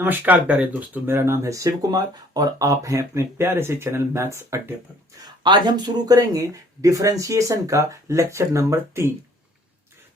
नमस्कार प्यारे दोस्तों, मेरा नाम है शिव कुमार और आप हैं अपने प्यारे से चैनल मैथ्स अड्डे पर। आज हम शुरू करेंगे डिफरेंशिएशन का लेक्चर नंबर 3।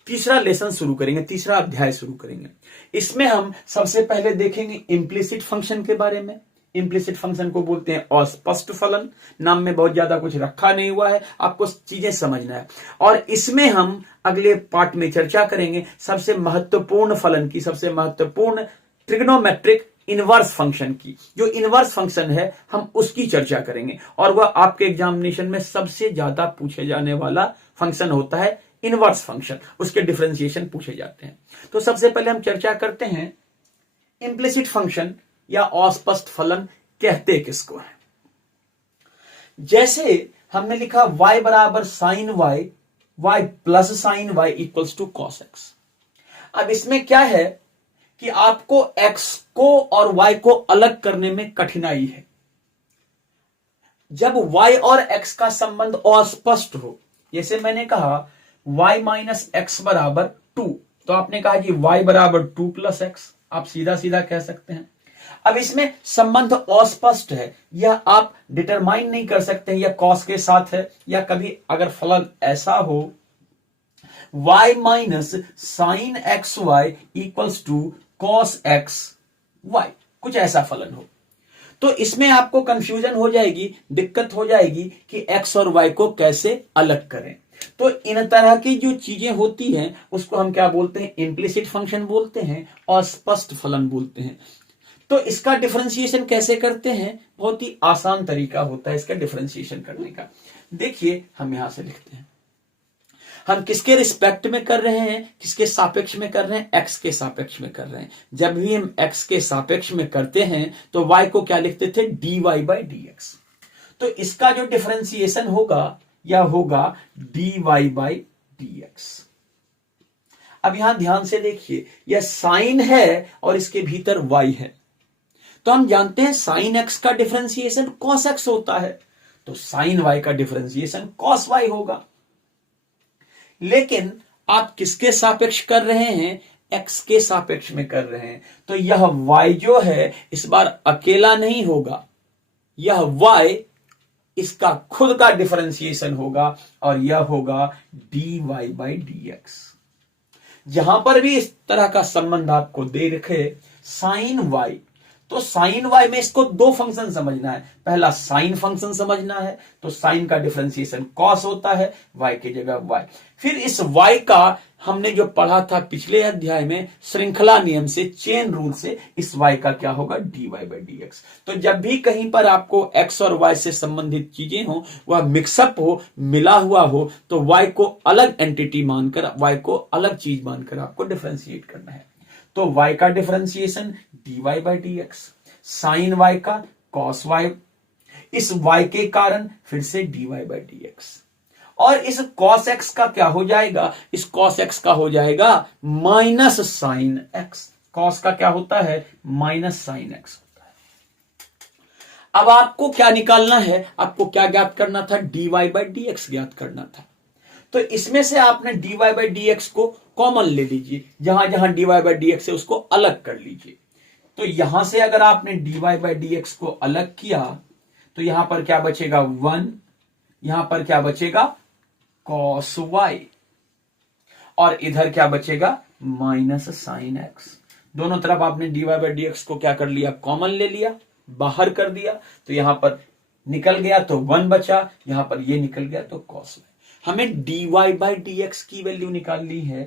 तीसरा लेसन शुरू करेंगे, तीसरा अध्याय शुरू करेंगे। इसमें हम सबसे पहले देखेंगे इम्प्लिसिट फंक्शन के बारे में। इम्प्लिसिट फंक्शन को बोलते हैं अस्पष्ट फलन। नाम में बहुत ज्यादा कुछ रखा नहीं हुआ है, आपको चीजें समझना है। और इसमें हम अगले पार्ट में चर्चा करेंगे सबसे महत्वपूर्ण फलन की, सबसे महत्वपूर्ण ट्रिग्नोमेट्रिक इनवर्स फंक्शन की। जो इनवर्स फंक्शन है हम उसकी चर्चा करेंगे और वह आपके एग्जामिनेशन में सबसे ज्यादा पूछे जाने वाला फंक्शन होता है इनवर्स फंक्शन। उसके डिफरेंशिएशन पूछे जाते हैं। तो सबसे पहले हम चर्चा करते हैं इम्प्लिसिट फंक्शन या अस्पष्ट फलन कहते किसको है। जैसे हमने लिखा y बराबर sine y, y plus sine y equals to cos x। अब इसमें क्या है कि आपको x को और y को अलग करने में कठिनाई है। जब y और x का संबंध अस्पष्ट हो, जैसे मैंने कहा y माइनस एक्स बराबर 2, तो आपने कहा कि y बराबर 2 प्लस एक्स, आप सीधा सीधा कह सकते हैं। अब इसमें संबंध अस्पष्ट है, यह आप डिटरमाइन नहीं कर सकते हैं यह कॉस के साथ है, या कभी अगर फलन ऐसा हो y minus sine X Y equals to cos X Y, कुछ ऐसा फलन हो, तो इसमें आपको कंफ्यूजन हो जाएगी, दिक्कत हो जाएगी कि x और y को कैसे अलग करें। तो इन तरह की जो चीजें होती हैं उसको हम क्या बोलते हैं, इम्प्लिसिट फंक्शन बोलते हैं, अस्पष्ट फलन बोलते हैं। तो इसका डिफरेंशिएशन कैसे करते हैं, बहुत ही आसान तरीका होता है इसका डिफरेंशिएशन करने का। देखिए हम यहां से लिखते हैं, हम किसके रिस्पेक्ट में कर रहे हैं, किसके सापेक्ष में कर रहे हैं, x के सापेक्ष में कर रहे हैं। जब भी हम x के सापेक्ष में करते हैं तो y को क्या लिखते थे, dy बाई dx। तो इसका जो डिफरेंशिएशन होगा यह होगा dy बाई dx। अब यहां ध्यान से देखिए, यह साइन है और इसके भीतर y है, तो हम जानते हैं साइन x का डिफरेंशिएशन cos x होता है, तो साइन y का डिफरेंशिएशन cos y होगा। लेकिन आप किसके सापेक्ष कर रहे हैं, x के सापेक्ष में कर रहे हैं, तो यह y जो है इस बार अकेला नहीं होगा, यह y इसका खुद का डिफरेंशिएशन होगा और यह होगा dy बाई dx। जहां पर भी इस तरह का संबंध आपको दे रखे साइन y, तो साइन y में इसको दो फंक्शन समझना है। पहला साइन फंक्शन समझना है, तो साइन का डिफरेंशिएशन कॉस होता है, y की जगह y। फिर इस y का हमने जो पढ़ा था पिछले अध्याय में श्रृंखला नियम से, चेन रूल से, इस y का क्या होगा, dy बाई dx। तो जब भी कहीं पर आपको x और y से संबंधित चीजें हो, वह मिक्सअप हो, मिला हुआ हो, तो y को अलग एंटिटी मानकर, y को अलग चीज मानकर आपको डिफरेंशिएट करना है। तो y का differentiation dy by dx, sine y का cos y, इस y के कारण फिर से dy बाई dx, और इस cos x का क्या हो जाएगा, इस cos x का हो जाएगा माइनस साइन x। cos का क्या होता है, माइनस साइन x होता है। अब आपको क्या निकालना है, आपको क्या ज्ञात करना था, dy बाई dx ज्ञात करना था। तो इसमें से आपने dy बाई dx को कॉमन ले लीजिए, जहां जहां dy बाई dx है उसको अलग कर लीजिए। तो यहां से अगर आपने dy बाई dx को अलग किया तो यहां पर क्या बचेगा, 1, यहां पर क्या बचेगा, cos y, और इधर क्या बचेगा, माइनस साइन x। दोनों तरफ आपने dy बाई dx को क्या कर लिया, कॉमन ले लिया, बाहर कर दिया, तो यहां पर निकल गया तो 1 बचा, यहां पर ये निकल गया तो cos y। हमें dy बाई dx की वैल्यू निकालनी है,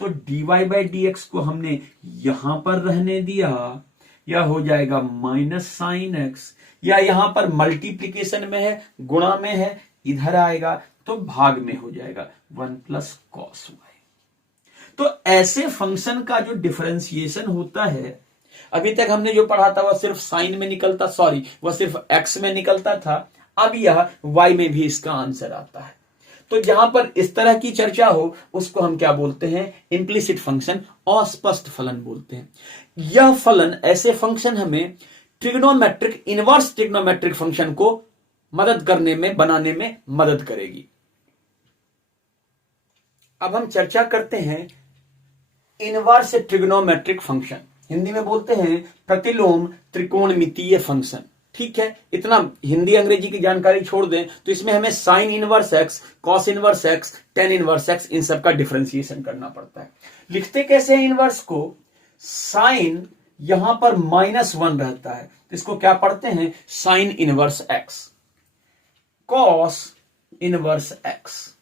तो dy बाई dx को हमने यहां पर रहने दिया, यह हो जाएगा माइनस साइन x, या यहां पर मल्टीप्लीकेशन में है, गुणा में है, इधर आएगा तो भाग में हो जाएगा 1 प्लस कॉस y। तो ऐसे फंक्शन का जो डिफरेंशिएशन होता है, अभी तक हमने जो पढ़ा था वह सिर्फ साइन में निकलता, वह सिर्फ x में निकलता था, अब यह y में भी इसका आंसर आता है। तो जहां पर इस तरह की चर्चा हो उसको हम क्या बोलते हैं, इम्प्लिसिट फंक्शन, अस्पष्ट फलन बोलते हैं। यह फलन, ऐसे फंक्शन हमें ट्रिग्नोमेट्रिक, इनवर्स ट्रिग्नोमेट्रिक फंक्शन को मदद करने में, बनाने में मदद करेगी। अब हम चर्चा करते हैं इनवर्स ट्रिग्नोमेट्रिक फंक्शन। हिंदी में बोलते हैं प्रतिलोम त्रिकोणमितीय फंक्शन। ठीक है, इतना हिंदी अंग्रेजी की जानकारी छोड़ दें तो इसमें हमें sine inverse x, cos inverse x, tan inverse x, इन सब का डिफरेंशिएशन करना पड़ता है। लिखते कैसे हैं इनवर्स को? साइन यहां पर -1 रहता है तो इसको क्या पढ़ते हैं? Sine inverse x, cos inverse x,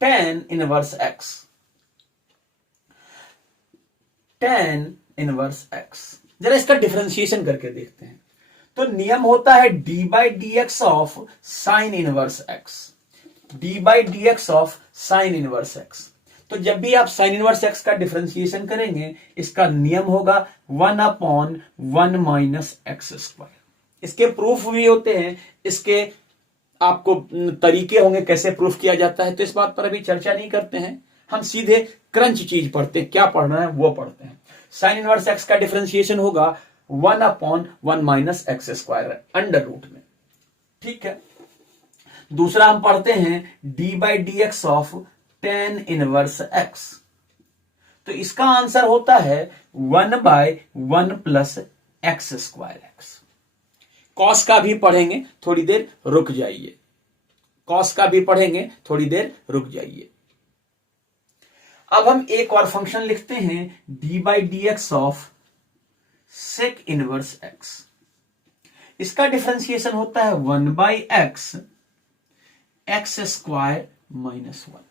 tan inverse x, tan inverse x. जरा इसका डिफरेंशिएशन करके देखते हैं। तो नियम होता है D by D x of sine inverse x, D by D x of sine inverse X. तो जब भी आप साइन इनवर्स एक्स का डिफरेंशिएशन करेंगे इसका नियम होगा 1/1 माइनस एक्स स्क्वायर। इसके प्रूफ भी होते हैं, इसके आपको तरीके होंगे कैसे प्रूफ किया जाता है, तो इस बात पर अभी चर्चा नहीं करते हैं। हम सीधे क्रंच चीज पढ़ते हैं, क्या पढ़ना है वो पढ़ते हैं। साइन इनवर्स एक्स का डिफरेंशिएशन होगा 1/1 minus X square under root में। ठीक है, दूसरा हम पढ़ते हैं D by D x of tan inverse X. तो इसका आंसर होता है 1/1 plus X square X. Cos का भी पढ़ेंगे, थोड़ी देर रुक जाइए। कॉस का भी पढ़ेंगे, थोड़ी देर रुक जाइए। अब हम एक और फंक्शन लिखते हैं D by D x of sec inverse X. इसका डिफरेंशिएशन होता है 1/x एक्स स्क्वायर -1।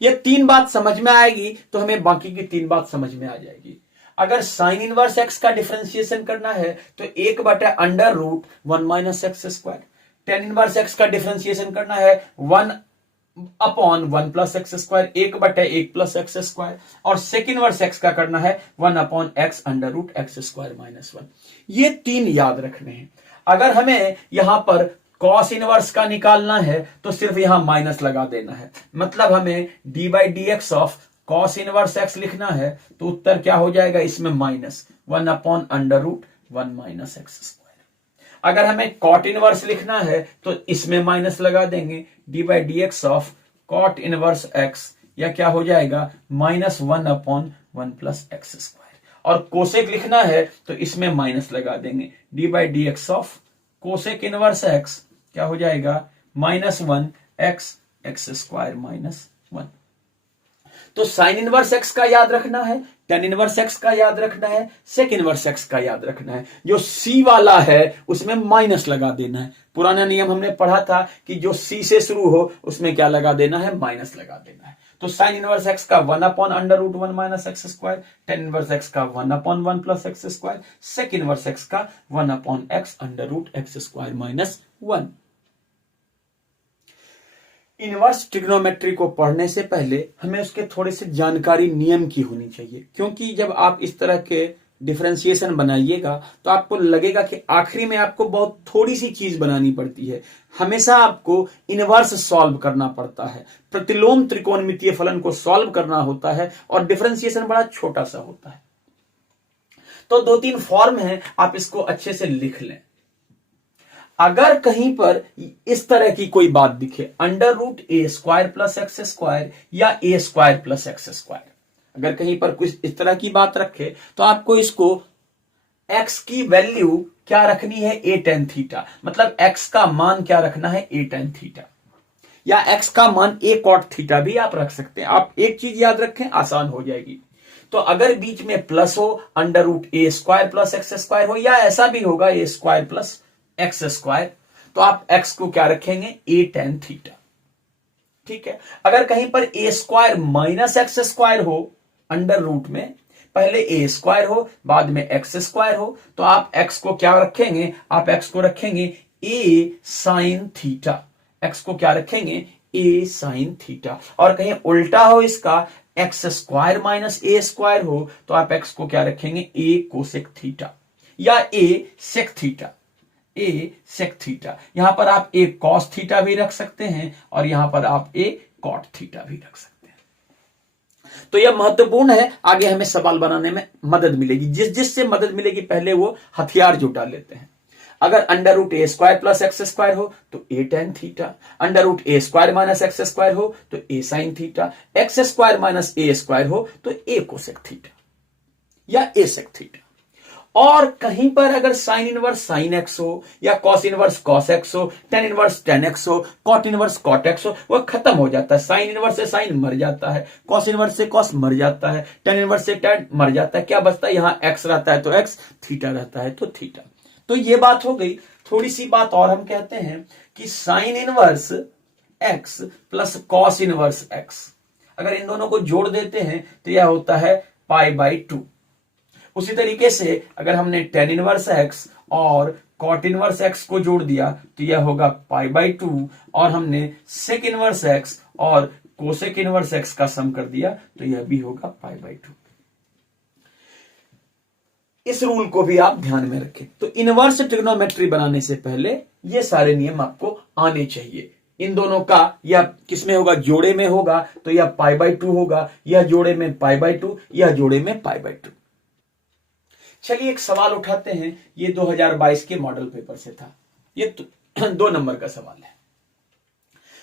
ये 3 बात समझ में आएगी तो हमें बाकी की 3 बात समझ में आ जाएगी। अगर साइन इनवर्स एक्स का डिफरेंशिएशन करना है तो 1/√1 minus X square. Tan inverse X का डिफरेंशिएशन करना है 1/1 plus X square, 1/1 plus X square. और सेक इनवर्स एक्स का करना है 1/x √x स्क्वायर -1। ये 3 याद रखने हैं। अगर हमें यहां पर कॉस इनवर्स का निकालना है तो सिर्फ यहां माइनस लगा देना है, मतलब हमें D by D x of cos inverse x लिखना है तो उत्तर क्या हो जाएगा इसमें? -1/√1 माइनस एक्स स्क्वायर। अगर हमें कॉट इनवर्स लिखना है तो इसमें माइनस लगा देंगे, D by D x of cot inverse X, या क्या हो जाएगा -1/1 प्लस एक्स स्क्वायर। और कोसेक लिखना है तो इसमें माइनस लगा देंगे, D by D x of cosec inverse X क्या हो जाएगा -1x एक्स स्क्वायर -1। तो साइन इनवर्स एक्स का याद रखना है, टेन इनवर्स एक्स का याद रखना है, सेक इनवर्स एक्स का याद रखना है। जो सी वाला है उसमें माइनस लगा देना है। पुराना नियम हमने पढ़ा था कि जो सी से शुरू हो उसमें क्या लगा देना है? माइनस लगा देना है। तो साइन इनवर्स एक्स का 1/√1 minus X square, tan inverse X का 1/1 plus X square, sec inverse X का 1/x √x square -1। Inverse trigonometry को पढ़ने से पहले हमें उसके थोड़े से जानकारी नियम की होनी चाहिए, क्योंकि जब आप इस तरह के डिफरेंशिएशन बनाइएगा तो आपको लगेगा कि आखिरी में आपको बहुत थोड़ी सी चीज बनानी पड़ती है। हमेशा आपको इनवर्स सॉल्व करना पड़ता है, प्रतिलोम त्रिकोणमितीय फलन को सॉल्व करना होता है और डिफरेंशिएशन बड़ा छोटा सा होता है। तो 2-3 फॉर्म है, आप इसको अच्छे से लिख लें। अगर कहीं पर इस तरह की कोई बात दिखे, √a² प्लस एक्स स्क्वायर या a² प्लस एक्स स्क्वायर, अगर कहीं पर कुछ इस तरह की बात रखे तो आपको इसको x की वैल्यू क्या रखनी है? a tan थीटा, मतलब x का मान क्या रखना है? a tan थीटा, या x का मान a cot थीटा भी आप रख सकते हैं। आप एक चीज याद रखें, आसान हो जाएगी। तो अगर बीच में प्लस हो √a² प्लस एक्स स्क्वायर हो, या ऐसा भी होगा a² प्लस एक्स स्क्वायर, तो आप x को क्या रखेंगे? a tan theta. ठीक है, अगर कहीं पर a² माइनस एक्स स्क्वायर हो अंडर रूट में, पहले a² हो बाद में x² हो, तो आप x को क्या रखेंगे? आप x को रखेंगे a sin थीटा। x को क्या रखेंगे? a sin theta. और कहीं उल्टा हो इसका, x² माइनस a² हो, तो आप x को क्या रखेंगे? a कोसेक थीटा या a sec theta, a sec theta. यहां पर आप a cos थीटा भी रख सकते हैं और यहां पर आप a cot थीटा भी रख सकते हैं। तो यह महत्वपूर्ण है, आगे हमें सवाल बनाने में मदद मिलेगी। जिससे मदद मिलेगी पहले वो हथियार जुटा लेते हैं। अगर √a² प्लस एक्स स्क्वायर हो तो a tan theta, √a² minus X square हो तो a sin theta, x² minus a² हो तो a कोसेक थीटा। या ए सेक थीटा। और कहीं पर अगर साइन इनवर्स साइन एक्स हो या कॉस इनवर्स कॉस एक्स हो, टेन इनवर्स टेन एक्स हो, कॉट इनवर्स कॉट एक्स हो, वह खत्म हो जाता है। साइन इनवर्स से साइन मर जाता है, कॉस इनवर्स से कॉस मर जाता है, टेन इनवर्स से टेन मर जाता है। क्या बचता है? यहां एक्स रहता है तो एक्स, थीटा रहता है तो थीटा। तो ये बात हो गई। थोड़ी सी बात और हम कहते हैं कि sign inverse x plus cos inverse x, अगर इन दोनों को जोड़ देते हैं तो यह होता है पाई बाई 2। उसी तरीके से अगर हमने टेन इनवर्स एक्स और कॉट इनवर्स एक्स को जोड़ दिया तो यह होगा पाई बाई 2, और हमने सेक इनवर्स एक्स और कोसेक इनवर्स एक्स का सम कर दिया तो यह भी होगा पाई बाई 2। इस रूल को भी आप ध्यान में रखें। तो इनवर्स ट्रिग्नोमेट्री बनाने से पहले ये सारे नियम आपको आने चाहिए। इन दोनों का या किसमें होगा? जोड़े में होगा तो यह पाई बाई 2 होगा, यह जोड़े में पाई बाई 2, यह जोड़े में पाई बाई 2। चलिए एक सवाल उठाते हैं, ये 2022 के मॉडल पेपर से था। ये 2 नंबर का सवाल है।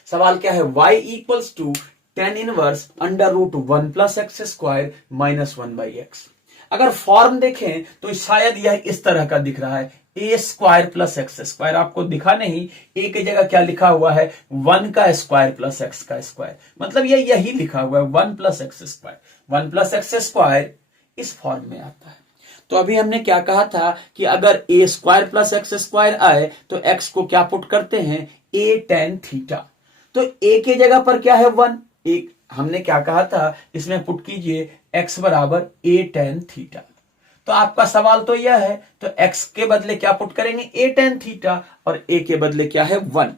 सवाल क्या है? y equals to tan inverse under root 1 plus X square minus 1 by X. अगर फॉर्म देखें तो शायद यह इस तरह का दिख रहा है, ए स्क्वायर प्लस एक्स स्क्वायर। आपको दिखा नहीं, ए की जगह क्या लिखा हुआ है? 1 का स्क्वायर प्लस एक्स का स्क्वायर। मतलब यही लिखा हुआ है 1 plus X square. 1 plus X square इस फॉर्म में आता है। तो अभी हमने क्या कहा था कि अगर ए स्क्वायर प्लस एक्स स्क्वायर आए तो एक्स को क्या पुट करते हैं? ए टेन थीटा। तो ए के जगह पर क्या है? 1। एक हमने क्या कहा था? इसमें पुट कीजिए एक्स बराबर ए टेन थीटा। तो आपका सवाल तो यह है, तो एक्स के बदले क्या पुट करेंगे? ए टेन थीटा, और ए के बदले क्या है? 1।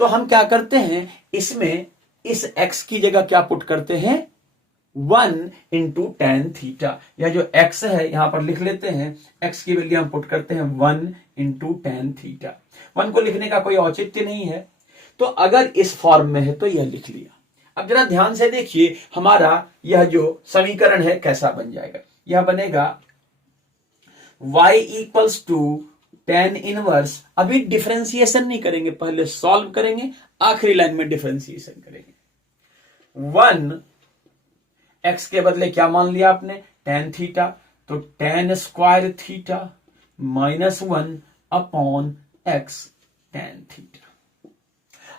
तो हम क्या करते हैं, इसमें इस एक्स की जगह क्या पुट करते हैं? 1 इंटू टेन थीटा। यह जो x है यहां पर लिख लेते हैं, x की वैल्यू हम पुट करते हैं 1 इंटू टेन थीटा। 1 को लिखने का कोई औचित्य नहीं है, तो अगर इस फॉर्म में है तो यह लिख लिया। अब जरा ध्यान से देखिए, हमारा यह जो समीकरण है कैसा बन जाएगा। यह बनेगा y equals to tan inverse. अभी डिफरेंशिएशन नहीं करेंगे, पहले सॉल्व करेंगे, आखिरी लाइन में डिफरेंशिएशन करेंगे। 1 एक्स के बदले क्या मान लिया आपने? Tan theta. तो tan square theta minus 1 upon x tan theta.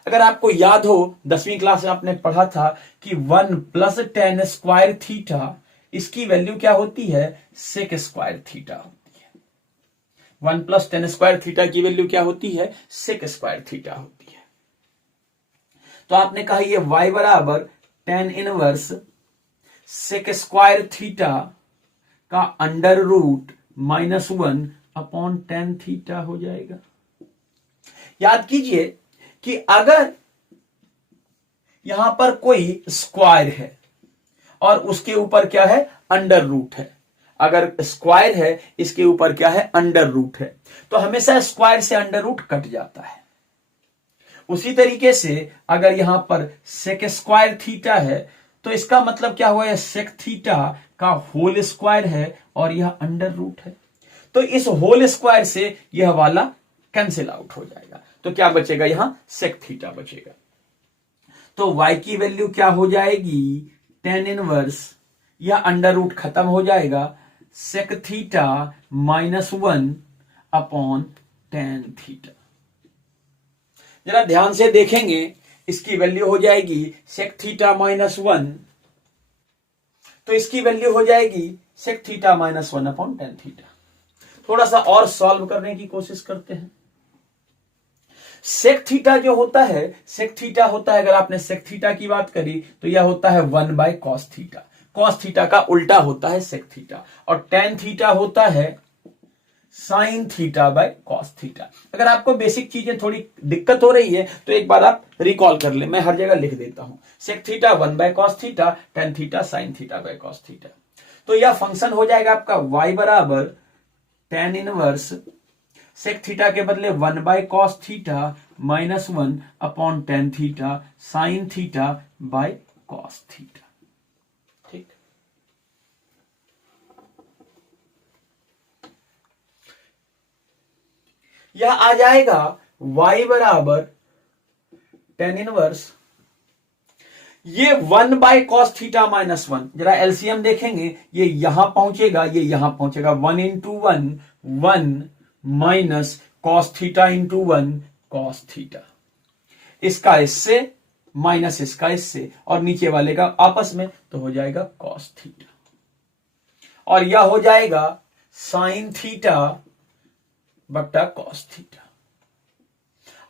अगर आपको याद हो 10वीं क्लास में आपने पढ़ा था कि 1 प्लस टेन स्क्वायर थीटा, इसकी वैल्यू क्या होती है? सेक स्क्वायर थीटा होती है। 1 प्लस टेन स्क्वायर थीटा की वैल्यू क्या होती है? सेक स्क्वायर थीटा होती है। तो आपने कहा ये y बराबर tan inverse sec square theta का under root minus 1 upon tan theta हो जाएगा। याद कीजिए कि अगर यहां पर कोई स्क्वायर है और उसके ऊपर क्या है? अंडर रूट है। अगर स्क्वायर है, इसके ऊपर क्या है? अंडर रूट है, तो हमेशा स्क्वायर से अंडर रूट कट जाता है। उसी तरीके से अगर यहां पर सेक स्क्वायर थीटा है तो इसका मतलब क्या हुआ? सेक थीटा का होल स्क्वायर है और यह अंडर रूट है, तो इस होल स्क्वायर से यह वाला कैंसिल आउट हो जाएगा। तो क्या बचेगा? यहां सेक थीटा बचेगा। तो y की वैल्यू क्या हो जाएगी? टेन इनवर्स, यह अंडर रूट खत्म हो जाएगा, sec theta minus 1 upon tan theta. जरा ध्यान से देखेंगे, इसकी वैल्यू हो जाएगी सेक थीटा माइनस 1, तो इसकी वैल्यू हो जाएगी sec theta minus 1 upon tan theta. थोड़ा सा और सॉल्व करने की कोशिश करते हैं। सेक थीटा जो होता है, सेक थीटा होता है, अगर आपने सेक थीटा की बात करी तो यह होता है 1 by cos theta. Cos theta का उल्टा होता है सेक थीटा, और टेन थीटा होता है sign theta by cos theta. अगर आपको बेसिक चीजें थोड़ी दिक्कत हो रही है तो एक बार आप रिकॉल कर ले, मैं हर जगह लिख देता हूं। Sec theta 1 by cos theta, tan theta sine theta by cos theta. तो यह फंक्शन हो जाएगा आपका y बराबर टेन इनवर्स सेक थीटा के बदले 1 by cos theta minus 1 upon tan theta sine theta by cos theta. ठीक, यह आ जाएगा y बराबर टेन इनवर्स, ये 1/cos θ-1, जरा एलसीएम देखेंगे, ये यहां पहुंचेगा, ये यहां पहुंचेगा, 1 into 1 1 minus cos θ into 1 cos θ, इसका इससे माइनस इसका इससे और नीचे वाले का आपस में, तो हो जाएगा cos θ, और यह हो जाएगा sin θ बट्टा cos θ।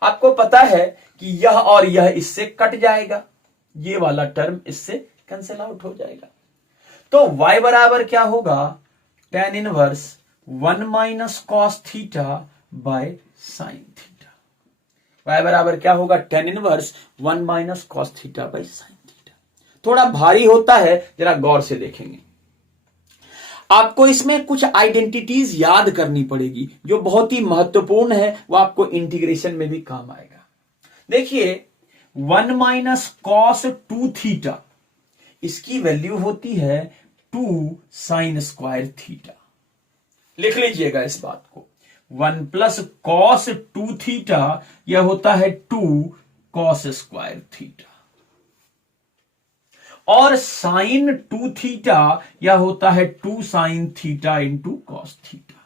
आपको पता है कि यह और यह इससे कट जाएगा, ये वाला टर्म इससे कैंसिल आउट हो जाएगा। तो y बराबर क्या होगा, tan inverse 1 minus cos θ by sin θ। y बराबर क्या होगा, tan inverse 1 minus cos θ by sin θ। थोड़ा भारी होता है, जरा गौर से देखेंगे। आपको इसमें कुछ आइडेंटिटीज याद करनी पड़ेगी जो बहुत ही महत्वपूर्ण है, वो आपको इंटीग्रेशन में भी काम आएगा। देखिए 1 माइनस कॉस 2θ, इसकी वैल्यू होती है 2 साइन स्क्वायर थीटा। लिख लीजिएगा इस बात को, 1 प्लस कॉस 2θ यह होता है 2 कॉस स्क्वायर थीटा, और साइन 2θ यह होता है 2 sine theta into cos theta.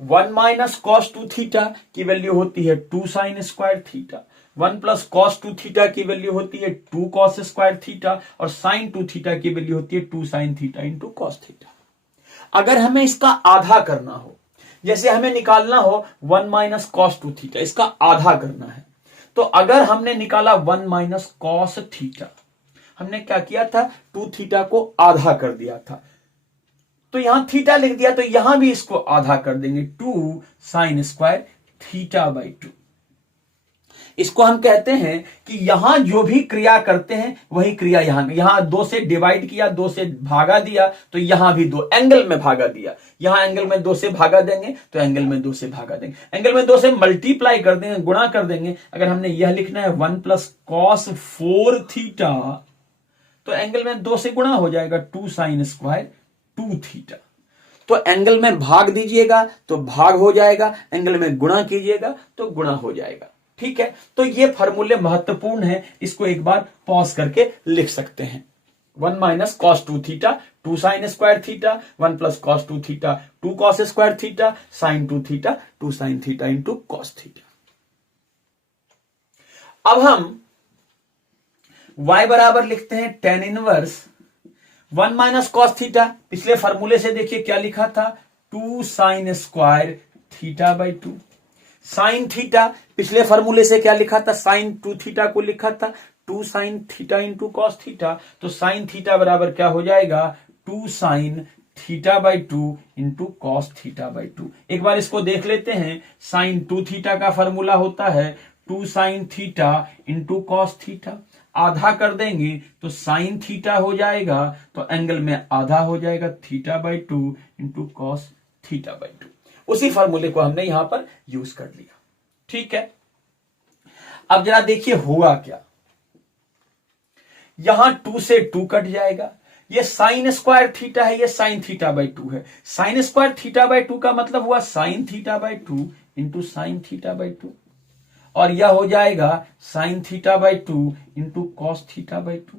1 minus cos 2θ की वैल्यू होती है 2 sine square theta, 1 plus cos 2θ की वैल्यू होती है 2 कॉस स्क्वायर थीटा, और साइन 2θ की वैल्यू होती है 2 sine theta into cos theta. अगर हमें इसका आधा करना हो, जैसे हमें निकालना हो 1 माइनस कॉस 2θ, इसका आधा करना है, तो अगर हमने निकाला 1 माइनस कॉस थीटा, हमने क्या किया था, 2θ को आधा कर दिया था, तो यहां थीटा लिख दिया, तो यहां भी इसको आधा कर देंगे, 2 साइन स्क्वायर थीटा बाई 2। इसको हम कहते हैं कि यहां जो भी क्रिया करते हैं वही क्रिया यहां 2 से डिवाइड किया, 2 से भागा दिया, तो यहां भी 2 एंगल में भागा दिया, यहां एंगल में 2 से भागा देंगे तो एंगल में 2 से भागा देंगे, एंगल में 2 से मल्टीप्लाई कर देंगे, गुणा कर देंगे। अगर हमने यह लिखना है 1 प्लस कॉस 4θ, तो एंगल में 2 से गुणा हो जाएगा, 2 साइन स्क्वायर 2θ। तो एंगल में भाग दीजिएगा तो भाग हो जाएगा, एंगल में गुणा कीजिएगा तो गुणा हो जाएगा। ठीक है, तो ये फॉर्मूले महत्वपूर्ण है, इसको एक बार पॉज करके लिख सकते हैं। 1 minus cos 2θ 2 sine square theta, 1 plus cos 2θ 2 cos square theta, sine 2θ 2 sine theta into cos theta. अब हम y बराबर लिखते हैं tan inverse 1 minus cos theta, पिछले फॉर्मूले से देखिए क्या लिखा था, 2 sine square theta by 2। Sine theta, पिछले फॉर्मूले से क्या लिखा था, साइन 2θ को लिखा था 2 sine theta into cos theta, तो साइन थीटा बराबर क्या हो जाएगा, 2 sine theta by 2 into cos theta by 2। एक बार इसको देख लेते हैं, साइन 2θ का फॉर्मूला होता है 2 sine theta into cos theta, आधा कर देंगे तो साइन थीटा हो जाएगा, तो एंगल में आधा हो जाएगा, theta by 2 into cos theta by 2। उसी फॉर्मूले को हमने यहां पर यूज कर लिया। ठीक है, अब जरा देखिए हुआ क्या, यहां 2 से 2 कट जाएगा, ये साइन स्क्वायर थीटा है, ये साइन थीटा बाई 2 है, साइन स्क्वायर थीटा बाई 2 का मतलब हुआ sine theta by 2 into sine theta by 2, और यह हो जाएगा sine theta by 2 into cos theta by 2।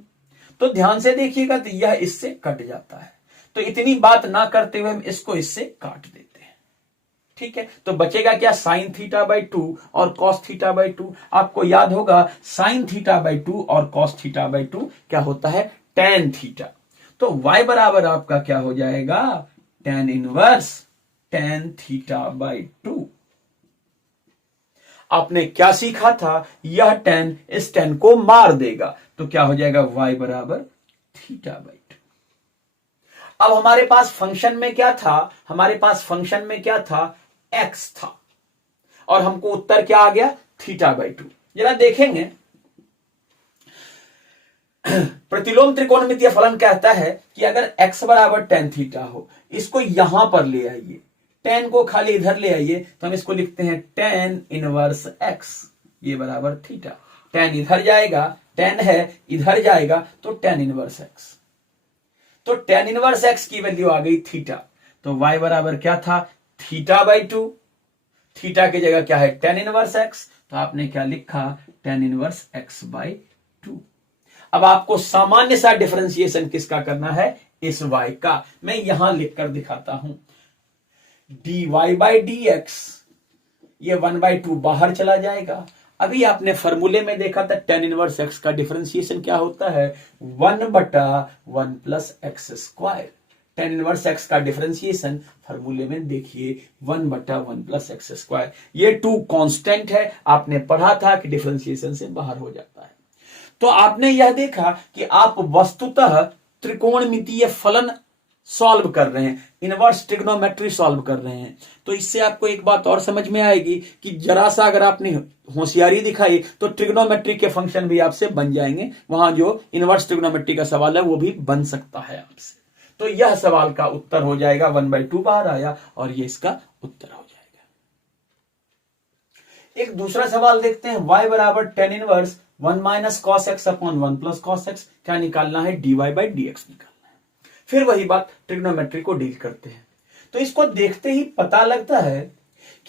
तो ध्यान से देखिएगा, तो यह इससे कट जाता है, तो इतनी बात ना करते हुए हम इसको इससे काट देते हैं। ठीक है, तो बचेगा क्या, साइन थीटा बाई 2 और कॉस थीटा बाई 2। आपको याद होगा साइन थीटा बाई 2 और कॉस थीटा बाई 2 क्या होता है, tan थीटा। तो y बराबर आपका क्या हो जाएगा, tan inverse tan theta by 2। आपने क्या सीखा था, यह tan इस tan को मार देगा, तो क्या हो जाएगा, y बराबर थीटा बाई 2। अब हमारे पास फंक्शन में क्या था, हमारे पास फंक्शन में क्या था, x था, और हमको उत्तर क्या आ गया, थीटा बाई 2। जरा देखेंगे, प्रतिलोम त्रिकोणमितीय फलन कहता है कि अगर x बराबर tan थीटा हो, इसको यहां पर ले आइए, tan को खाली इधर ले आइए, तो हम इसको लिखते हैं tan इनवर्स x, ये बराबर थीटा। tan इधर जाएगा, tan है इधर जाएगा, तो tan इनवर्स x। तो tan इनवर्स x की वैल्यू आ गई थीटा, तो y बराबर क्या था, थीटा बाई 2। थीटा की जगह क्या है, tan इनवर्स x, तो आपने क्या लिखा, tan इनवर्स x बाई 2। अब आपको सामान्य सा डिफरेंशिएशन किसका करना है, इस y का। मैं यहां लिखकर दिखाता हूं, dy/dx, ये 1/2 बाहर चला जाएगा। अभी आपने फॉर्मूले में देखा था tan इनवर्स x का डिफरेंशिएशन क्या होता है, 1/1 plus X square. tan inverse x का डिफरेंशिएशन फॉर्मूले में देखिए 1/1 प्लस एक्स स्क्वायर। ये 2 कांस्टेंट है, आपने पढ़ा था कि डिफरेंशिएशन से बाहर हो जाता है। तो आपने यह देखा कि आप वस्तुतः त्रिकोणमितीय फलन सॉल्व कर रहे हैं, इनवर्स ट्रिग्नोमेट्री सॉल्व कर रहे हैं। तो इससे आपको एक बात और समझ में आएगी कि जरा सा अगर आपने होशियारी दिखाई तो ट्रिग्नोमेट्री के फंक्शन भी आपसे बन जाएंगे, वहां जो इनवर्स ट्रिग्नोमेट्री का सवाल है वो भी बन सकता है आपसे। तो यह सवाल का उत्तर हो जाएगा, 1/2 बाहर आया और ये इसका उत्तर हो जाएगा। एक दूसरा सवाल देखते हैं, y बराबर tan inverse 1 minus cos x upon 1 plus cos x, क्या निकालना है, dy/dx निकालना है। फिर वही बात, ट्रिग्नोमेट्री को डील करते हैं। तो इसको देखते ही पता लगता है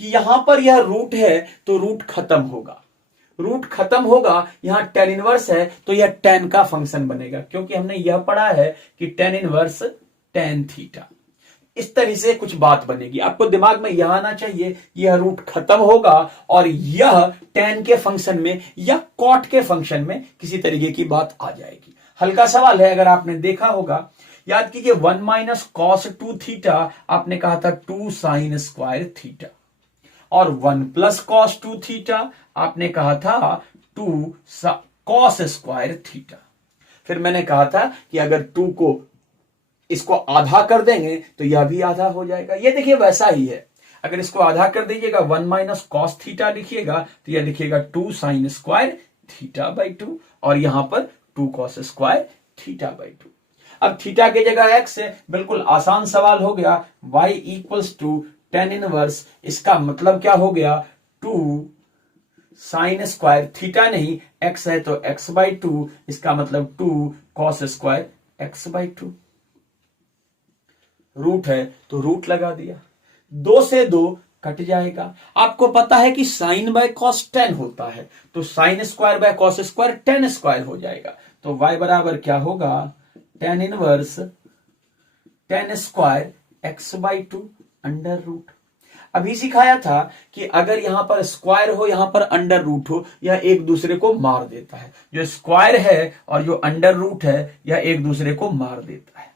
कि यहां पर यह रूट है तो रूट खत्म होगा, रूट खत्म होगा, यहां tan इनवर्स है तो यह tan का फंक्शन बनेगा, क्योंकि हमने यह पढ़ा है कि tan इनवर्स tan थीटा। इस तरह से कुछ बात बनेगी, आपको दिमाग में यह आना चाहिए, यह रूट खत्म होगा और यह tan के फंक्शन में या cot के फंक्शन में किसी तरीके की बात आ जाएगी। हल्का सवाल है, अगर आपने देखा होगा, याद कीजिए 1 माइनस कॉस 2 थीटा, आपने कहा था 2 साइन स्क्वायर थीटा, और 1 प्लस कॉस 2 थीटा आपने कहा था 2 कॉस स्क्वायर थीटा। फिर मैंने कहा था कि अगर 2 को इसको आधा कर देंगे तो यह भी आधा हो जाएगा। ये देखिए वैसा ही है, अगर इसको आधा कर दीजिएगा 1 माइनस कॉस थीटा लिखिएगा तो यह लिखिएगा 2 साइन स्क्वायर थीटा बाई 2, और यहां पर 2 कॉस स्क्वायर थीटा बाई 2। अब थीटा की जगह x है, बिल्कुल आसान सवाल हो गया, y equals to tan inverse, इसका मतलब क्या हो गया, 2 साइन स्क्वायर थीटा नहीं, x है तो x बाई 2, इसका मतलब 2 cos square x by 2। Root है तो रूट लगा दिया, 2 से 2 कट जाएगा। आपको पता है कि साइन बाय कॉस tan होता है, तो sine square by cos square tan square हो जाएगा। तो y बराबर क्या होगा, tan inverse tan square x by 2 under root. अभी सिखाया था कि अगर यहां पर स्क्वायर हो, यहां पर अंडर रूट हो, यह एक दूसरे को मार देता है। जो स्क्वायर है और जो अंडर रूट है यह एक दूसरे को मार देता है।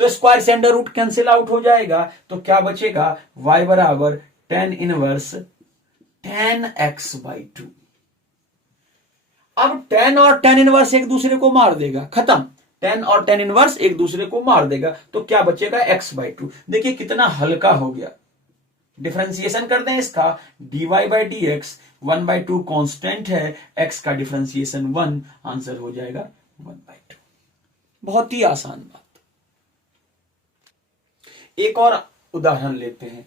तो स्क्वायर से अंडर रूट कैंसिल आउट हो जाएगा, तो क्या बचेगा, y बराबर tan inverse tan x by 2। अब tan और tan इनवर्स एक दूसरे को मार देगा, खत्म, tan और tan इनवर्स एक दूसरे को मार देगा, तो क्या बचेगा, x बाई 2। देखिए कितना हल्का हो गया। डिफरेंशिएशन कर दें इसका, dy/dx 1/2 कांस्टेंट है, x का डिफरेंशिएशन 1, आंसर हो जाएगा 1/2। बहुत ही आसान बात। एक और उदाहरण लेते हैं,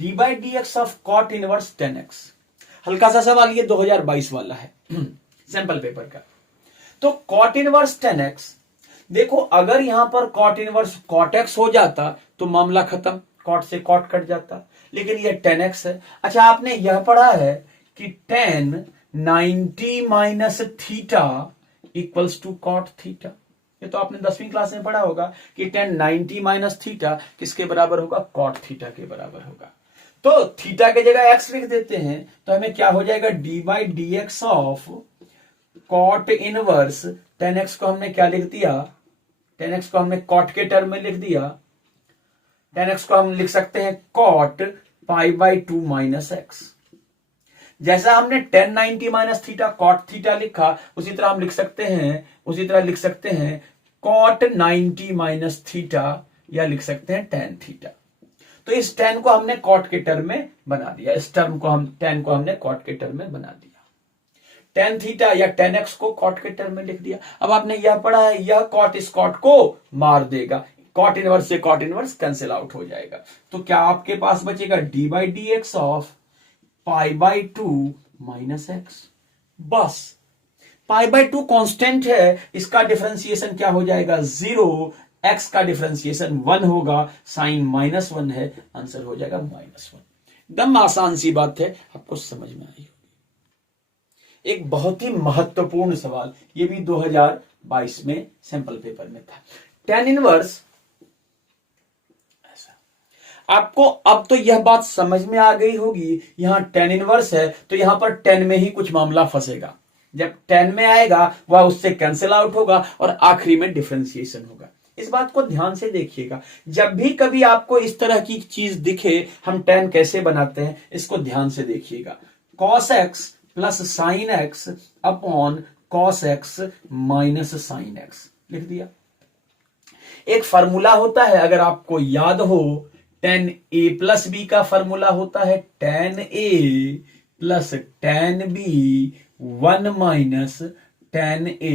d/dx of cot inverse tan x। हल्का सा सवाल, ये 2022 वाला है सैंपल पेपर का। तो cot इनवर्स tan x, देखो अगर यहां पर cot इनवर्स cot x हो जाता तो मामला खत्म, cot से cot कट जाता, लेकिन ये tan x है। अच्छा, आपने यह पढ़ा है कि tan 90 minus theta equals to cot theta. ये तो आपने 10वीं क्लास में पढ़ा होगा कि tan 90 माइनस थीटा किसके बराबर होगा, cot थीटा के बराबर होगा। तो थीटा के जगह x लिख देते हैं, तो हमें क्या हो जाएगा, d/dx of cot inverse tan x को हमने क्या लिख दिया, tan x को हमने cot के टर्म में लिख दिया, tan x को हम लिख सकते हैं cot π/2 माइनस x। जैसा हमने tan 90 minus theta cot theta लिखा, उसी तरह हम लिख सकते हैं cot 90 माइनस थीटा, या लिख सकते हैं tan थीटा। तो इस tan को हमने cot के टर्म में बना दिया, इस टर्म को tan को हमने cot के टर्म में बना दिया, tan थीटा या tan x को cot के टर्म में लिख दिया। अब आपने यह पढ़ा है, यह cot इस cot को मार देगा, cot इनवर्स से cot इनवर्स कैंसिल आउट हो जाएगा। तो क्या आपके पास बचेगा, d/dx ऑफ π/2 माइनस x। बस π/2 कांस्टेंट है, इसका डिफरेंशिएशन क्या हो जाएगा, 0, x का डिफरेंशिएशन 1 होगा, साइन -1 है, आंसर हो जाएगा -1। एकदम आसान सी बात है, आपको समझ में आई होगी। एक बहुत ही महत्वपूर्ण सवाल, ये भी 2022 में सैंपल पेपर में था। टेन इनवर्स, आपको अब तो यह बात समझ में आ गई होगी, यहां टेन इनवर्स है तो यहां पर टेन में ही कुछ मामला फंसेगा। जब टेन में आएगा वह उससे कैंसिल आउट होगा और आखिरी में डिफरेंशिएशन होगा। इस बात को ध्यान से देखिएगा, जब भी कभी आपको इस तरह की चीज दिखे, हम टेन कैसे बनाते हैं इसको ध्यान से देखिएगा। cos x plus sine x upon cos x minus sine x लिख दिया। एक फॉर्मूला होता है, अगर आपको याद हो, tan a प्लस बी का फॉर्मूला होता है tan a plus tan b 1 minus tan a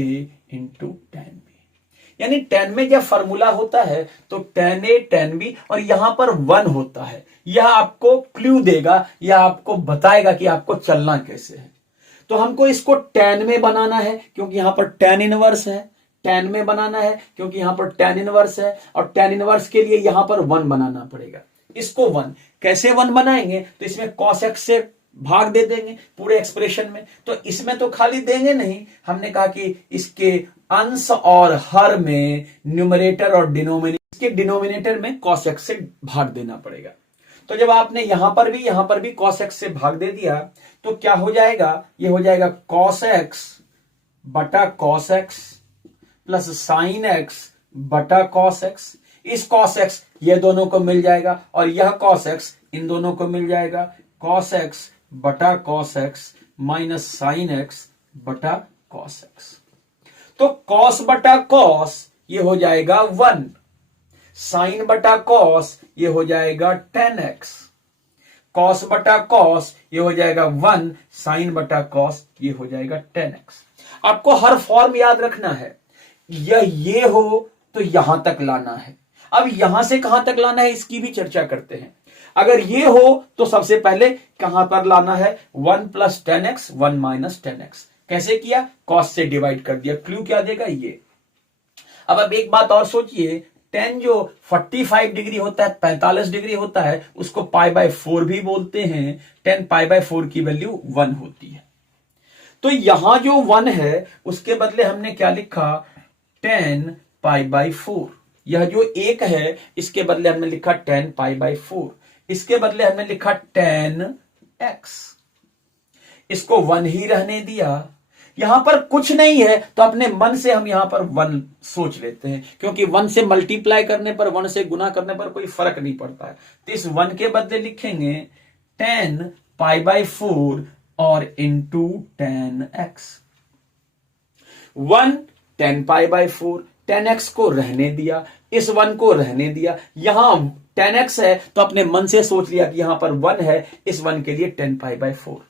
into tan b। यानी tan में जब फॉर्मूला होता है तो tan a tan b और यहां पर 1 होता है। यह आपको क्लू देगा, यह आपको बताएगा कि आपको चलना कैसे है। तो हमको इसको tan में बनाना है क्योंकि यहां पर tan इनवर्स है, tan में बनाना है क्योंकि यहां पर tan इनवर्स है, और tan इनवर्स के लिए यहां पर 1 बनाना पड़ेगा। इसको 1 कैसे 1 बनाएंगे, तो इसमें cos x से भाग दे देंगे पूरे एक्सप्रेशन में। तो इसमें तो खाली देंगे नहीं, हमने कहा कि इसके अंश और हर में न्यूमरेटर और डिनोमिनेटर, इसके डिनोमिनेटर में cos x से भाग देना पड़ेगा। तो जब आपने यहां पर भी cos x से भाग दे दिया तो क्या हो जाएगा, ये हो जाएगा cos x बटा cos x plus sine x बटा cos x। इस cos x ये दोनों को मिल जाएगा और यह cos x इन दोनों को मिल जाएगा। cos x बटा cos x minus sine x बटा cos x। तो cos बटा cos ये हो जाएगा 1, साइन बटा cos ये हो जाएगा 10x, cos बटा cos ये हो जाएगा 1, साइन बटा cos ये हो जाएगा 10x। आपको हर फॉर्म याद रखना है, ये हो तो यहां तक लाना है। अब यहां से कहां तक लाना है इसकी भी चर्चा करते हैं। अगर ये हो तो सबसे पहले कहां पर लाना है, 1 प्लस 10x 1 माइनस 10x। कैसे किया, cos से डिवाइड कर दिया। क्लू क्या देगा ये। अब एक बात और सोचिए, tan जो 45 डिग्री होता है, 45 डिग्री होता है, उसको पाई बाय 4 भी बोलते हैं। tan पाई बाय 4 की वैल्यू 1 होती है। तो यहां जो 1 है उसके बदले हमने क्या लिखा, tan पाई बाय 4। यह जो 1 है इसके बदले हमने लिखा tan पाई बाय 4। इसके बदले हमने लिखा tan x। इसको 1 ही रहने दिया। यहां पर कुछ नहीं है तो अपने मन से हम यहां पर 1 सोच लेते हैं, क्योंकि 1 से मल्टीप्लाई करने पर, 1 से गुना करने पर कोई फर्क नहीं पड़ता है। तो इस 1 के बदले लिखेंगे tan पाई बाय 4 और into tan x। 1 tan pi by 4, tan x को रहने दिया, इस 1 को रहने दिया। यहां tan x है तो अपने मन से सोच लिया कि यहां पर 1 है, इस 1 के लिए tan पाई बाय 4।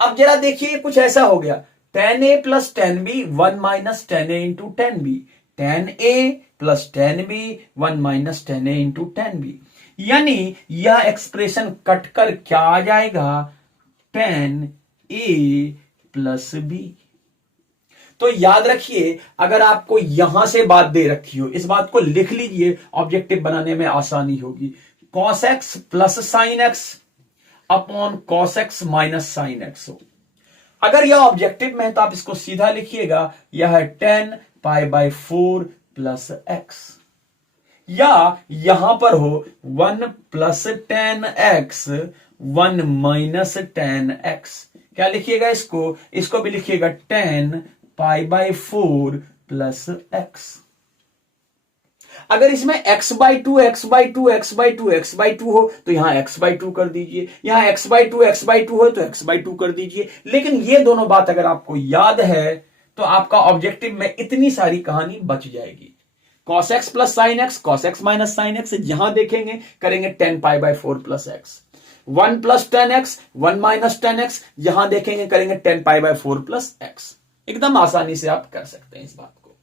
अब जरा देखिए कुछ ऐसा हो गया, tan a plus tan b 1 minus tan a into tan b, tan a plus tan b 1 minus tan a into tan b। यानी यह एक्सप्रेशन कट कर क्या आ जाएगा, tan a प्लस b। तो याद रखिए, अगर आपको यहां से बात दे रखी हो, इस बात को लिख लीजिए, ऑब्जेक्टिव बनाने में आसानी होगी। cos x plus sine x upon cos x minus sine x हो। अगर यह ऑब्जेक्टिव में है तो आप इसको सीधा लिखिएगा, यह है tan pi by 4 plus x, या यहां पर हो 1 plus tan x 1 minus tan x। क्या लिखिएगा इसको भी लिखिएगा tan pi by 4 plus x। अगर इसमें x by 2 x by 2 x by 2 x by 2 हो तो यहां x बाय 2 कर दीजिए, यहां x बाय 2 x बाय 2 हो तो x बाय 2 कर दीजिए। लेकिन ये दोनों बात अगर आपको याद है तो आपका ऑब्जेक्टिव में इतनी सारी कहानी बच जाएगी। cos x plus sine x, cos x minus sine x, जहां देखेंगे करेंगे tan pi by 4 plus x। 1 plus tan x 1 minus tan x, यहां देखेंगे करेंगे tan pi by 4 plus x। एकदम आसानी से आप कर सकते हैं इस बात को।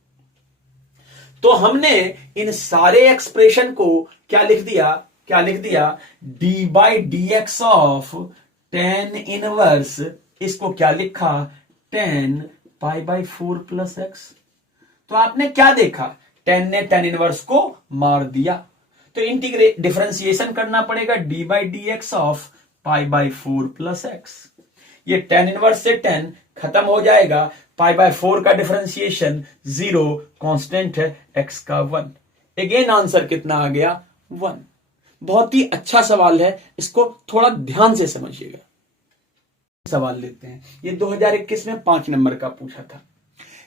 तो हमने इन सारे एक्सप्रेशन को क्या लिख दिया, d by D x of tan inverse, इसको क्या लिखा, tan pi by 4 plus x। तो आपने क्या देखा, tan ने tan इनवर्स को मार दिया, तो इंटीग्रेट डिफरेंशिएशन करना पड़ेगा d by D x of pi by 4 plus x। ये tan इनवर्स से tan खत्म हो जाएगा। पाई बाय 4 का डिफरेंशिएशन 0, कांस्टेंट है x का 1। अगेन आंसर कितना आ गया? 1। बहुत ही अच्छा सवाल है, इसको थोड़ा ध्यान से समझिएगा। सवाल लेते हैं, ये 2021 में 5 नंबर का पूछा था।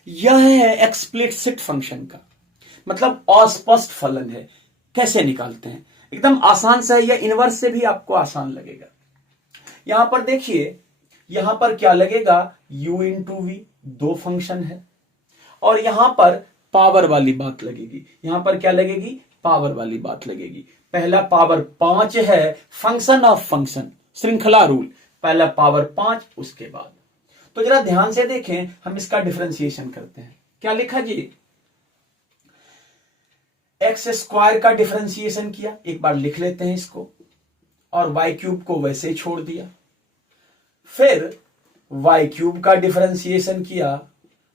यह है एक्सप्लिसिट फंक्शन का मतलब अस्पष्ट फलन है। कैसे निकालते हैं? एकदम आसान सा है, या इनवर्स से भी आपको आसान लगेगा। यहां पर देखिए, यहां पर क्या लगेगा? u इंटू वी, 2 फंक्शन है, और यहां पर पावर वाली बात लगेगी। यहां पर क्या लगेगी? पावर वाली बात लगेगी। पहला पावर 5 है, फंक्शन ऑफ फंक्शन, श्रृंखला रूल। पहला पावर 5, उसके बाद। तो जरा ध्यान से देखें, हम इसका डिफरेंशिएशन करते हैं। क्या लिखा जी? एक्स स्क्वायर का डिफरेंशिएशन किया, एक बार लिख लेते हैं इसको, और वाई क्यूब को वैसे ही छोड़ दिया। फिर वाई क्यूब का डिफरेंशिएशन किया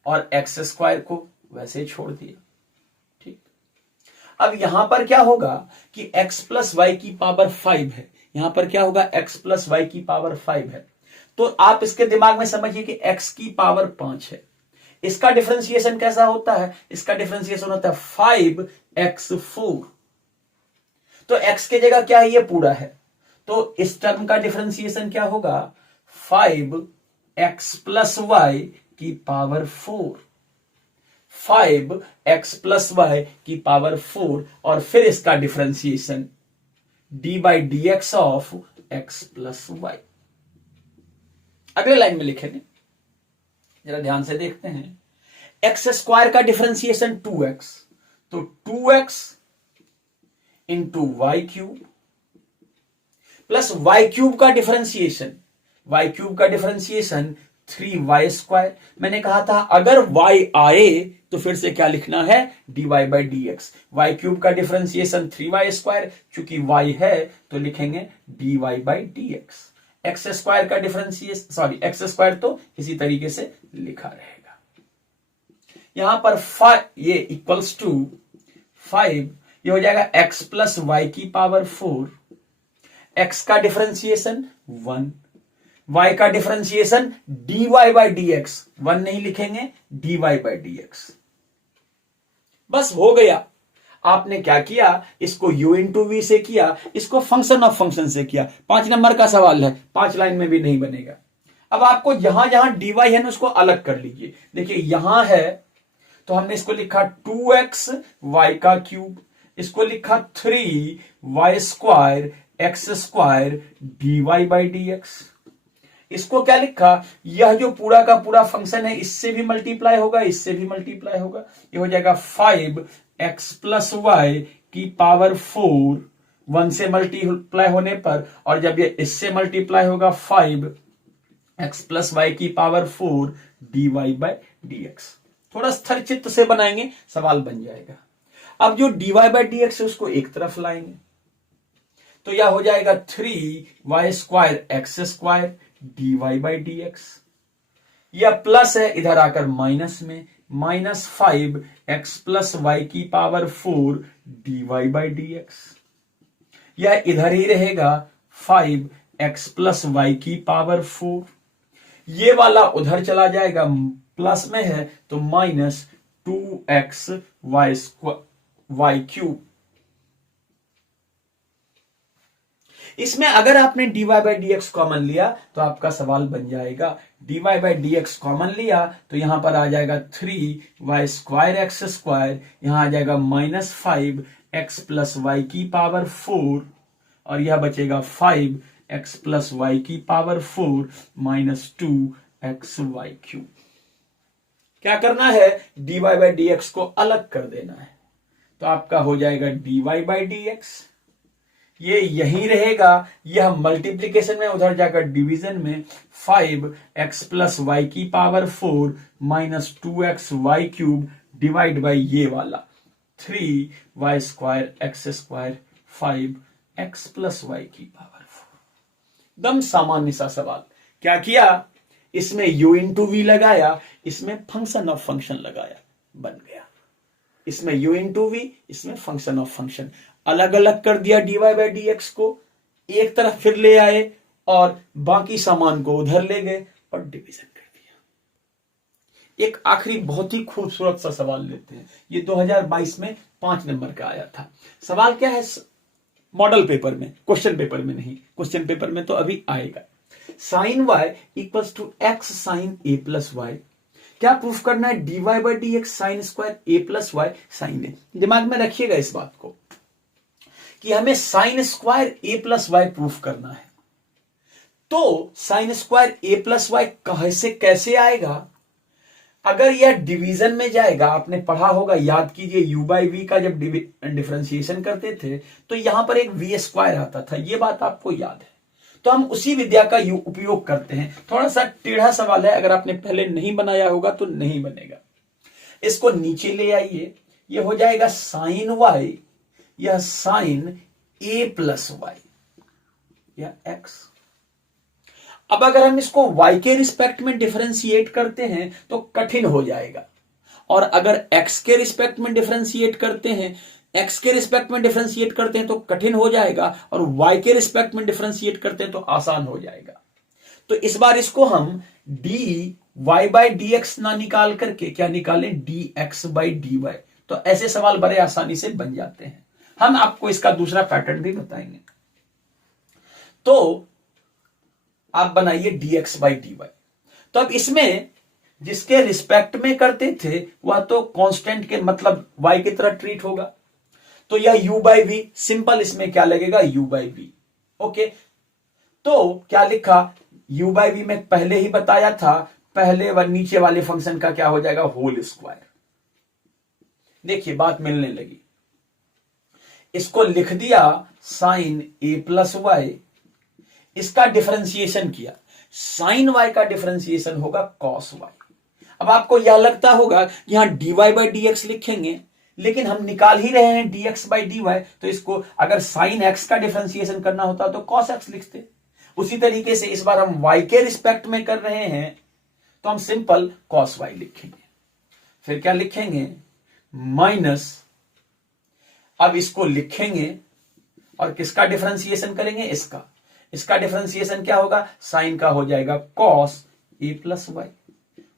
और एक्स स्क्वायर को वैसे ही छोड़ दिया। ठीक। अब यहां पर क्या होगा कि x प्लस वाई की पावर 5 है। यहां पर क्या होगा? x प्लस वाई की पावर 5 है। तो आप इसके दिमाग में समझिए कि x की पावर 5 है। इसका डिफरेंशिएशन कैसा होता है? इसका डिफरेंशिएशन होता है 5x4। तो x की जगह क्या है? ये पूरा है। तो इस टर्म का डिफरेंशिएशन क्या होगा? 5x प्लस वाई की पावर 4। 5x प्लस वाई की पावर 4, और फिर इसका differentiation d by D x of x plus y. अगले लाइन में लिखेंगे, जरा ध्यान से देखते हैं। एक्स स्क्वायर का डिफरेंशिएशन 2x, तो 2x into y cube plus y cube का डिफरेंशिएशन, वाई क्यूब का डिफरेंशिएशन 3y स्क्वायर। मैंने कहा था अगर y आए तो फिर से क्या लिखना है? dy by D x. Y cube का डिफरेंशिएशन 3y स्क्वायर, चूंकि y है तो लिखेंगे dy by D x. X square का डिफरेंशिएशन, एक्स स्क्वायर तो इसी तरीके से लिखा रहेगा। यहां पर 5 ये इक्वल्स टू 5, ये हो जाएगा x प्लस वाई की पावर 4। x का डिफरेंशिएशन 1, y का differentiation dy by D x. 1 नहीं लिखेंगे, dy बाई डी एक्स। बस हो गया। आपने क्या किया? इसको u इंटू वी से किया, इसको फंक्शन ऑफ फंक्शन से किया। 5 नंबर का सवाल है, 5 लाइन में भी नहीं बनेगा। अब आपको जहां जहां dy है ना, उसको अलग कर लीजिए। देखिए यहां है तो हमने इसको लिखा 2x y का क्यूब, इसको लिखा 3y square x square dy by D x. इसको क्या लिखा? यह जो पूरा का पूरा फंक्शन है, इससे भी मल्टीप्लाई होगा, इससे भी मल्टीप्लाई होगा। ये हो जाएगा 5x प्लस वाई की पावर 4, 1 से मल्टीप्लाई होने पर, और जब ये इससे मल्टीप्लाई होगा 5x प्लस वाई की power 4 dy by D x. थोड़ा स्थिर चित्त से बनाएंगे, सवाल बन जाएगा। अब जो dy बाई डी एक्स है उसको एक तरफ लाएंगे, तो यह हो जाएगा 3y square x square dy by D x. यह प्लस है, इधर आकर माइनस में, माइनस 5x प्लस वाई की power 4 dy by D x. यह इधर ही रहेगा 5x प्लस वाई की पावर 4। ये वाला उधर चला जाएगा, प्लस में है तो माइनस 2x वाई क्यूब। इसमें अगर आपने dy by D x common लिया तो आपका सवाल बन जाएगा। dy by D x common लिया तो यहां पर आ जाएगा 3y स्क्वायर एक्स स्क्वायर, यहां आ जाएगा माइनस 5x प्लस वाई की पावर 4, और यह बचेगा 5x प्लस वाई की power 4 minus 2x y cube. क्या करना है? dy बाई डी एक्स को अलग कर देना है, तो आपका हो जाएगा dy बाई डी एक्स। ये यही रहेगा, यह मल्टीप्लीकेशन में, उधर जाकर डिवीजन में 5x प्लस वाई की power 4 minus 2x y cube divide by ये वाला 3y square x square 5x plus y की पावर 4। दम सामान्य सा सवाल। क्या किया? इसमें u इंटू वी लगाया, इसमें फंक्शन ऑफ फंक्शन लगाया, बन गया। इसमें u इंटू वी, इसमें फंक्शन ऑफ फंक्शन। अलग अलग कर दिया dy बाई डी एक्स को, एक तरफ फिर ले आए और बाकी सामान को उधर ले गए और डिवीजन कर दिया। एक आखिरी बहुत ही खूबसूरत सा सवाल लेते हैं। ये 2022 में 5 नंबर का आया था। सवाल क्या है? मॉडल पेपर में, क्वेश्चन पेपर में नहीं, क्वेश्चन पेपर में तो अभी आएगा। Sine y equals to x sine A plus y. क्या प्रूफ करना है? dy by D x sine square A plus y sine A. दिमाग में रखिएगा इस बात को कि हमें sine square A plus y proof करना है। तो sine square A plus y कैसे आएगा? अगर यह डिवीजन में जाएगा, आपने पढ़ा होगा, याद कीजिए u बाई वी का जब डिफरेंशिएशन करते थे तो यहां पर एक वी स्क्वायर आता था, यह बात आपको याद है। तो हम उसी विद्या का उपयोग करते हैं। थोड़ा सा टेढ़ा सवाल है, अगर आपने पहले नहीं बनाया होगा तो नहीं बनेगा। इसको नीचे ले आइए, यह हो जाएगा साइन वाई, यह साइन ए प्लस वाई या एक्स। अब अगर हम इसको y के रिस्पेक्ट में डिफरेंशिएट करते हैं तो कठिन हो जाएगा, और अगर x के रिस्पेक्ट में डिफरेंशिएट करते हैं, x के रिस्पेक्ट में डिफरेंशिएट करते हैं तो कठिन हो जाएगा, और y के रिस्पेक्ट में डिफरेंशिएट करते हैं तो आसान हो जाएगा। तो इस बार इसको हम dy बाई डी एक्स ना निकाल करके क्या निकालें? dx by dy। तो ऐसे सवाल बड़े आसानी से बन जाते हैं। हम आपको इसका दूसरा पैटर्न भी बताएंगे। तो आप बनाइए dx बाई dy। तो अब इसमें जिसके रिस्पेक्ट में करते थे वह तो कांस्टेंट के मतलब y की तरह ट्रीट होगा, तो यह u बाई वी सिंपल, इसमें क्या लगेगा? u by we. ओके, तो क्या लिखा? u बाई वी में पहले ही बताया था, पहले व नीचे वाले फंक्शन का क्या हो जाएगा? Whole square. देखिए बात मिलने लगी। इसको लिख दिया साइन ए प्लस वाई, इसका डिफरेंशिएशन किया, साइन वाई का डिफरेंशिएशन होगा कॉस वाई। अब आपको यह लगता होगा कि यहां dy बाई डी एक्स लिखेंगे, लेकिन हम निकाल ही रहे हैं dx बाई dy, तो इसको अगर साइन x का डिफरेंशिएशन करना होता तो कॉस x लिखते। उसी तरीके से इस बार हम y के रिस्पेक्ट में कर रहे हैं तो हम सिंपल कॉस y लिखेंगे। फिर क्या लिखेंगे? माइनस, अब इसको लिखेंगे और किसका डिफरेंशिएशन करेंगे? इसका डिफरेंशिएशन क्या होगा? साइन का हो जाएगा cos A plus Y.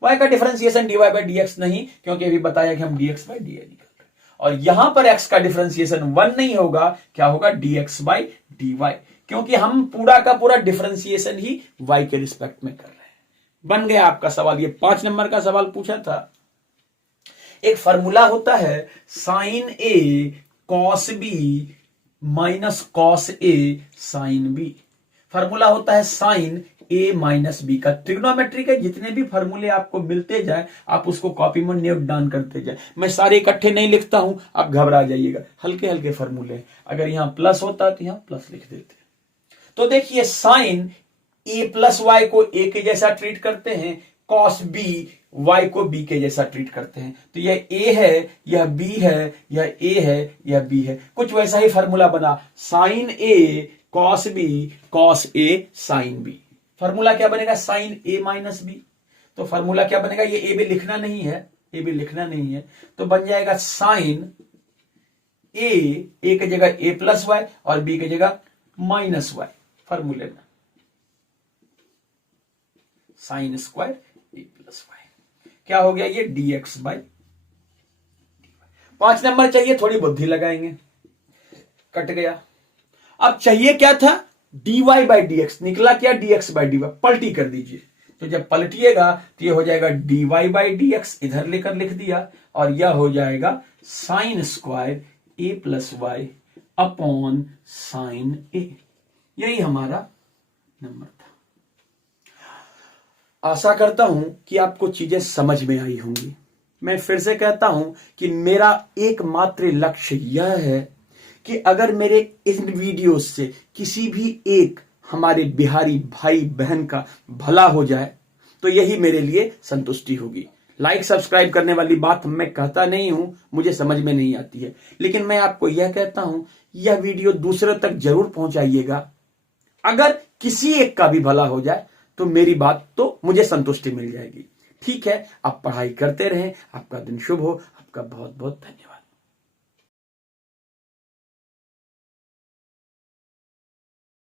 Y का differentiation dy by D x नहीं, क्योंकि अभी बताया कि हम dx बाई dy निकाल रहे हैं। और यहां पर x का डिफरेंशिएशन 1 नहीं होगा, क्या होगा? dx बाई dy, क्योंकि हम पूरा का पूरा डिफरेंशिएशन ही y के रिस्पेक्ट में कर रहे हैं। बन गया आपका सवाल। ये 5 नंबर का सवाल पूछा था। एक फॉर्मूला होता है sign A cos B minus cos A sine B. Formula होता है साइन ए माइनस बी का। ट्रिग्नोमेट्री के जितने भी फॉर्मूले आपको मिलते जाए आप उसको कॉपी में नोट डाउन करते जाए। मैं सारे इकट्ठे नहीं लिखता हूं, आप घबरा जाइएगा, हल्के हल्के फॉर्मूले। अगर यहां प्लस होता तो यहां प्लस लिख देते। तो देखिए साइन ए प्लस वाई को ए के जैसा ट्रीट करते हैं, कॉस बी वाई को बी के जैसा ट्रीट करते हैं। तो यह ए है, यह बी है, यह ए है, यह बी है। कुछ वैसा ही फॉर्मूला बना, sign A cos B cos A sine B. Formula क्या बनेगा? साइन ए माइनस बी। तो फॉर्मूला क्या बनेगा? ये ए भी लिखना नहीं है, ए भी लिखना नहीं है, तो बन जाएगा साइन ए की जगह ए प्लस वाई और बी की जगह माइनस वाई। फॉर्मूले में sign square A plus y क्या हो गया? ये dx बाई 5 नंबर चाहिए, थोड़ी बुद्धि लगाएंगे। कट गया। अब चाहिए क्या था? dy by D x. निकला क्या? dx by d y. पलटी कर दीजिए, तो जब पलटिएगा तो ये हो जाएगा dy बाई डी एक्स, इधर लेकर लिख दिया, और यह हो जाएगा sign square A plus Y upon sine ए। यही हमारा नंबर था। आशा करता हूं कि आपको चीजें समझ में आई होंगी। मैं फिर से कहता हूं कि मेरा एकमात्र लक्ष्य यह है कि अगर मेरे इन वीडियो से किसी भी एक हमारे बिहारी भाई बहन का भला हो जाए तो यही मेरे लिए संतुष्टि होगी। लाइक सब्सक्राइब करने वाली बात मैं कहता नहीं हूं, मुझे समझ में नहीं आती है, लेकिन मैं आपको यह कहता हूं यह वीडियो दूसरों तक जरूर पहुंचाइएगा। अगर किसी एक का भी भला हो जाए तो मेरी बात तो मुझे संतुष्टि मिल जाएगी। ठीक है, आप पढ़ाई करते रहें, आपका दिन शुभ हो। आपका बहुत बहुत धन्यवाद।